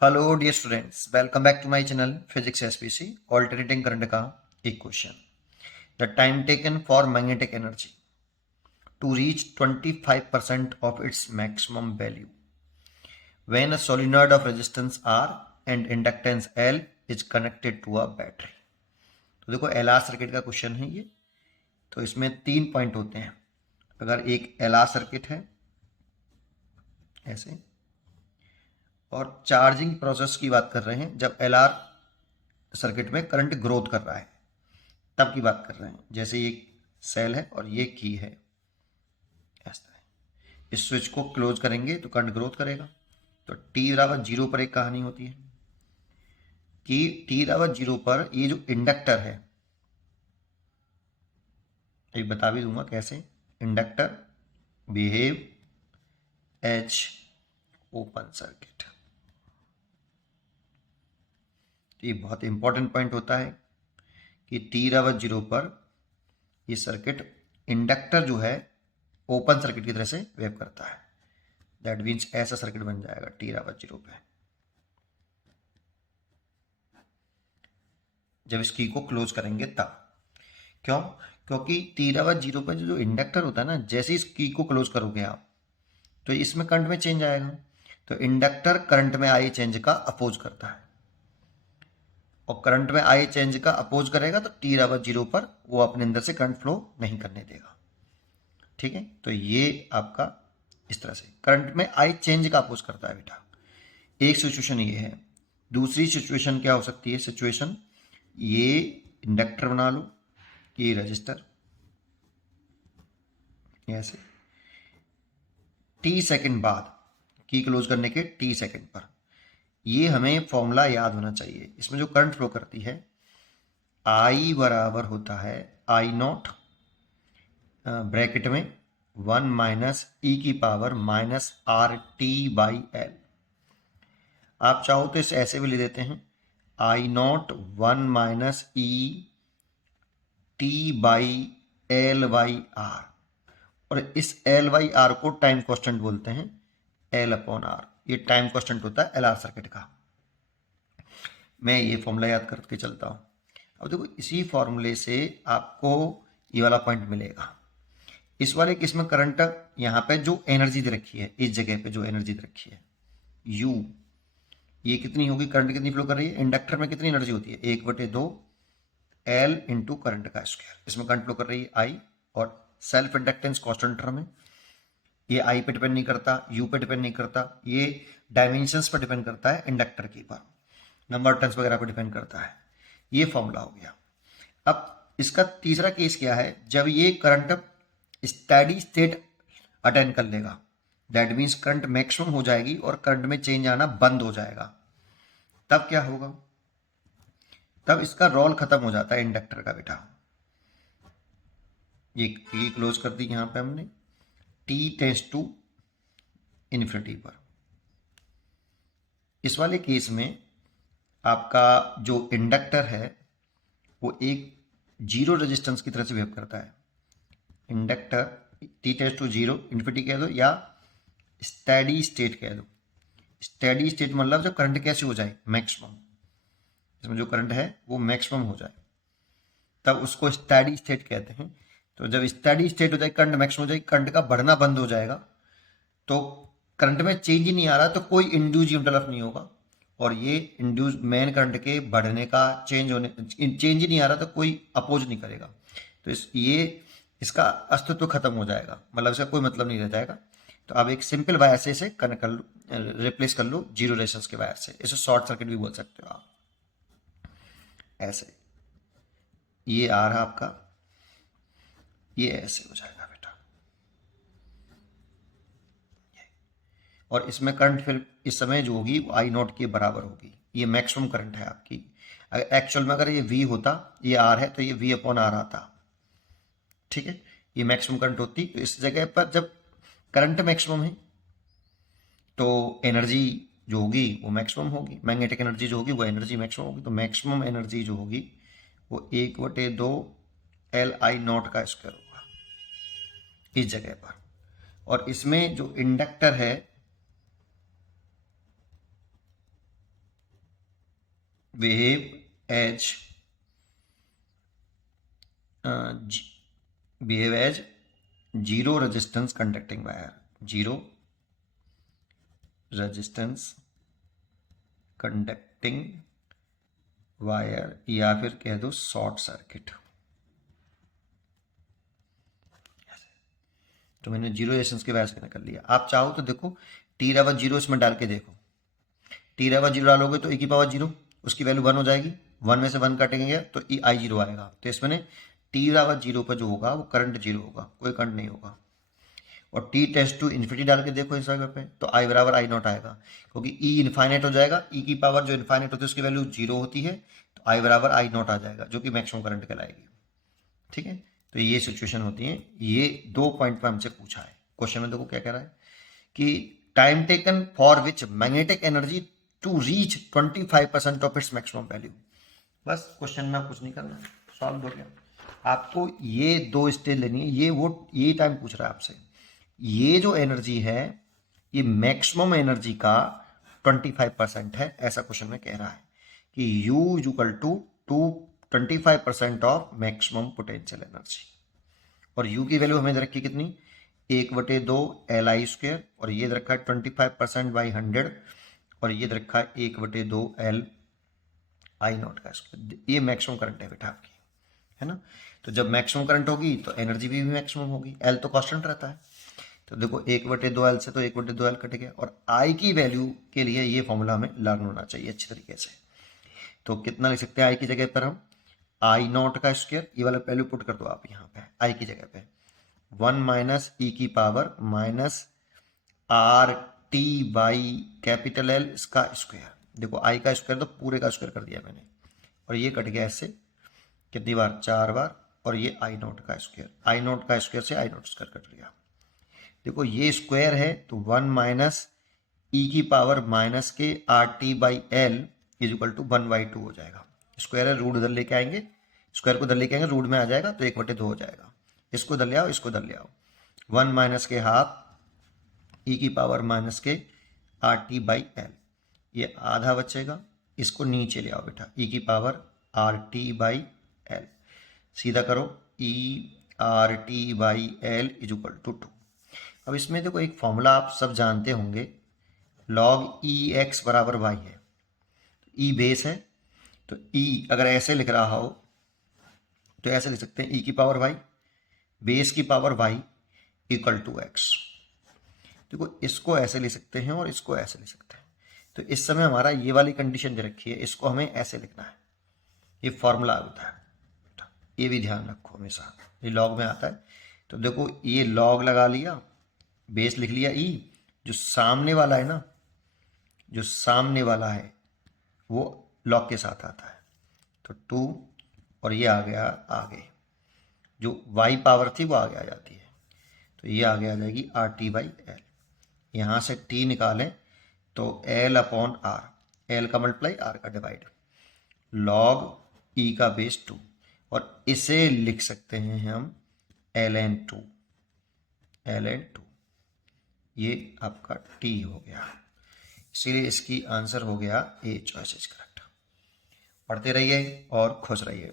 Hello dear students, welcome back to my channel physics SPC. Alternating current का एक question. The time taken for magnetic energy to reach 25% of its maximum value when a solenoid of resistance R and inductance L is connected to a battery. तो देखो LR circuit का question है ये। तो इसमें 3 point होते हैं। अगर एक एलआर सर्किट है ऐसे, और चार्जिंग प्रोसेस की बात कर रहे हैं जब एलआर सर्किट में करंट ग्रोथ कर रहा है तब की बात कर रहे हैं। जैसे ये सेल है और ये की है, ऐसा है। इस स्विच को क्लोज करेंगे तो करंट ग्रोथ करेगा। तो टी बराबर जीरो पर एक कहानी होती है कि टी बराबर जीरो पर ये जो इंडक्टर है, एक बता भी दूंगा कैसे। Inductor behave as open circuit. ये बहुत इंपॉर्टेंट पॉइंट होता है कि टी बराबर जीरो पर ये सर्किट, इंडक्टर जो है ओपन सर्किट की तरह से बिहेव करता है। दैट मीन्स ऐसा सर्किट बन जाएगा टी बराबर जीरो पे जब इस की को क्लोज करेंगे तब। क्यों? क्योंकि टी बराबर जीरो पर जो इंडक्टर होता है ना, जैसे इस की को क्लोज करोगे आप तो इसमें करंट में चेंज आएगा। तो इंडक्टर करंट में आई चेंज का अपोज करता है, और करंट में आई चेंज का अपोज करेगा तो टी बराबर जीरो पर वो अपने अंदर से करंट फ्लो नहीं करने देगा। ठीक है, तो ये आपका इस तरह से करंट में आई चेंज का अपोज करता है बेटा। एक सिचुएशन ये है। दूसरी सिचुएशन क्या हो सकती है? सिचुएशन ये इंडक्टर बना लो, ये रजिस्टर, ऐसे टी सेकंड बाद, की क्लोज करने के टी सेकंड पर। ये हमें फॉर्मूला याद होना चाहिए। इसमें जो करंट फ्लो करती है आई बराबर होता है आई नॉट ब्रैकेट में 1 माइनस ई की power minus r T by l. आप चाहो तो इसे ऐसे भी ले देते हैं, I naught 1 minus e t by l by r. और इस एल बाई आर को टाइम कांस्टेंट बोलते हैं, एल अपॉन आर। ये टाइम कांस्टेंट होता है एलआर सर्किट का। मैं ये फॉर्मूला याद करके चलता हूँ। अब देखो इसी फॉर्मूले से आपको ये वाला पॉइंट मिलेगा। इस वाले केस में करंट, यहाँ पे जो एनर्जी दे रखी है, इस जगह पे जो एनर्जी दे रखी है यू, ये कितनी होगी? करंट कितनी फ्लो कर रही है? इंडक्टर में कितनी एनर्जी होती है? 1/2 एल इंटू करंट का स्क्वायर। इसमें करंट फ्लो कर रही है आई, और सेल्फ इंडक्टेंस कांस्टेंट टर्म है। ये आई पे डिपेंड नहीं करता, यू पे डिपेंड नहीं करता, ये डायमेंशंस पर डिपेंड करता है, इंडक्टर के पर नंबर टर्न्स वगैरह पर डिपेंड करता है। ये फॉर्मूला हो गया। अब इसका तीसरा केस क्या है? जब ये करंट स्टेडी स्टेट अटेंड कर लेगा, दैट मीन्स करंट मैक्सिमम हो जाएगी और करंट में चेंज आना बंद हो जाएगा, तब क्या होगा? तब इसका रोल खत्म हो जाता है इंडक्टर का बेटा। ये क्लोज कर दी यहां पे हमने, टी टेंस टू इन्फिनिटी पर। इस वाले केस में आपका जो इंडक्टर है वो एक जीरो रेजिस्टेंस की तरह से बिहेव करता है। Inductor T tends to zero infinity कह दो या स्टेडी स्टेट कह दो। स्टेडी स्टेट मतलब जब करंट कैसे हो जाए? मैक्सिमम। इसमें जो करंट है वो मैक्सिमम हो जाए तब उसको स्टेडी स्टेट कहते हैं। तो जब स्टेडी स्टेट हो जाए, करंट मैक्सिमम हो जाए, करंट का बढ़ना बंद हो जाएगा, तो करंट में चेंज ही नहीं आ रहा, तो कोई इंड्यूस ईएमएफ नहीं होगा। और ये इंड्यूस मेन करंट के बढ़ने का, चेंज ही नहीं आ रहा तो कोई अपोज नहीं करेगा। तो इसका अस्तित्व खत्म हो जाएगा, मतलब इसका कोई मतलब नहीं रह जाएगा। तो आप एक सिंपल वायर से इसे कनेक्ट कर लो, रिप्लेस कर लो जीरो रेजिस्टेंस के वायर से। इसे शॉर्ट सर्किट भी बोल सकते हो आप। ऐसे ये आ रहा आपका, ये ऐसे हो जाएगा बेटा। और इसमें करंट फिर इस समय जो होगी वो आई नॉट के बराबर होगी। ये मैक्सिमम करंट है आपकी। एक्चुअल में अगर ये वी होता, ये आर है, तो ये वी अपॉन आर आता। ठीक है, ये मैक्सिमम करंट होती। तो इस जगह पर जब करंट मैक्सिमम है तो एनर्जी जो होगी वो मैक्सिमम होगी। मैग्नेटिक एनर्जी जो होगी वो एनर्जी मैक्सिमम होगी। तो मैक्सिमम एनर्जी जो होगी वो 1/2 एल आई नॉट का स्क्वायर होगा इस जगह पर। और इसमें जो इंडक्टर है behave as zero resistance conducting wire, zero resistance conducting wire, या फिर कह दो शॉर्ट सर्किट। तो मैंने जीरो रेजिस्टेंस के वायर कर लिया। आप चाहो तो देखो टी रावर जीरो इसमें डाल के देखो, टी रावर जीरो डालोगे तो e की पावर जीरो, उसकी वैल्यू 1 हो जाएगी, 1 में से 1 काटेंगे तो ई आई जीरो आएगा। तो इसमें टी रावर जीरो पर जो होगा वो करंट जीरो होगा, कोई करंट नहीं होगा। और टी टेस्ट टू इन्फिनिटी डाल के देखो इस जगह पे, तो आई बराबर आई नॉट आएगा, क्योंकि ई इन्फाइनाइट हो जाएगा, ई की पावर जो इन्फाइनाइट होती है उसकी वैल्यू जीरो होती है, तो आई बराबर आई नॉट आ जाएगा, जो कि मैक्सिमम करंट कहलाएगी। ठीक है, तो ये सिचुएशन होती है। ये 2 पॉइंट पर हमसे पूछा है क्वेश्चन में। देखो क्या कह रहा है कि time taken for which magnetic energy to reach 25% of its maximum value. बस क्वेश्चन में कुछ नहीं करना, सॉल्व हो गया। आपको ये 2 स्टेज लेनी है, ये टाइम पूछ रहा है आपसे। ये जो एनर्जी है ये मैक्सिमम एनर्जी का 25% है, ऐसा क्वेश्चन में कह रहा है कि U equal to 25% of maximum potential energy. और U की वैल्यू हमें रखी कितनी, 1/2 LI स्क्वायर, और ये रखा है 25% बाई 100, और ये रखा है 1/2 L आई नॉट का स्क्वायर। ये मैक्सिमम करंट है बेटा आपकी, है ना। तो जब मैक्सिमम करंट होगी तो एनर्जी भी मैक्सिमम होगी, L तो कांस्टेंट रहता है। तो देखो 1/2 L से तो 1/2 L कट गया, और I की वैल्यू के लिए ये फॉर्मूला हमें लर्न होना चाहिए अच्छी तरीके से। तो कितना लिख सकते हैं I की जगह पर हम, आई नॉट का स्क्वायर, ये वाला वैल्यू पुट कर दो आप यहाँ पे I की जगह पे, 1 माइनस ई की power minus r T by capital L इसका स्क्वायर। देखो I का स्क्वायर तो पूरे का स्क्वायर कर दिया मैंने, और ये कट गया इससे कितनी बार, 4 बार, और ये आई नॉट का स्क्वायर, आई नॉट का स्क्वायर से आई नॉट स्क्वायर कट गया। देखो ये स्क्वायर है तो 1 माइनस ई की पावर माइनस के R T by L is equal to 1/2 हो जाएगा। स्क्वायर है, रूट उधर लेके आएंगे, स्क्वायर को उधर लेके आएंगे, रूट में आ जाएगा तो 1/2 हो जाएगा। इसको उधर ले आओ, इसको उधर ले आओ, 1 माइनस के हाफ ई की पावर माइनस के आर टी बाई एल, ये आधा बचेगा, इसको नीचे ले आओ बेटा, ई की power R T by L, सीधा करो, e R T by L is equal to 2। अब इसमें देखो एक फॉर्मूला आप सब जानते होंगे, लॉग ई एक्स बराबर वाई है, ई बेस है, तो ई अगर ऐसे लिख रहा हो तो ऐसे लिख सकते हैं, ई की पावर वाई बेस की power Y equal to X. देखो इसको ऐसे लिख सकते हैं और इसको ऐसे लिख सकते हैं। तो इस समय हमारा ये वाली कंडीशन जो रखी है, इसको हमें ऐसे लिखना है, ये फॉर्मूला होता है, ये भी ध्यान रखो हमेशा, ये लॉग में आता है। तो देखो ये लॉग लगा लिया, बेस लिख लिया ई, जो सामने वाला है ना, जो सामने वाला है वो लॉग के साथ आता है, तो 2, और ये आ गया आगे, जो y पावर थी वो आगे आ जाती है, तो ये आगे आ जाएगी आर टी बाई एल। यहाँ से t निकालें तो l अपॉन आर, एल का मल्टीप्लाई आर का डिवाइड, लॉग e का बेस 2, और इसे लिख सकते हैं हम ln2, ये आपका t हो गया, इसीलिए इसकी आंसर हो गया ए चॉइस इज करेक्ट। पढ़ते रहिए और खुश रहिए।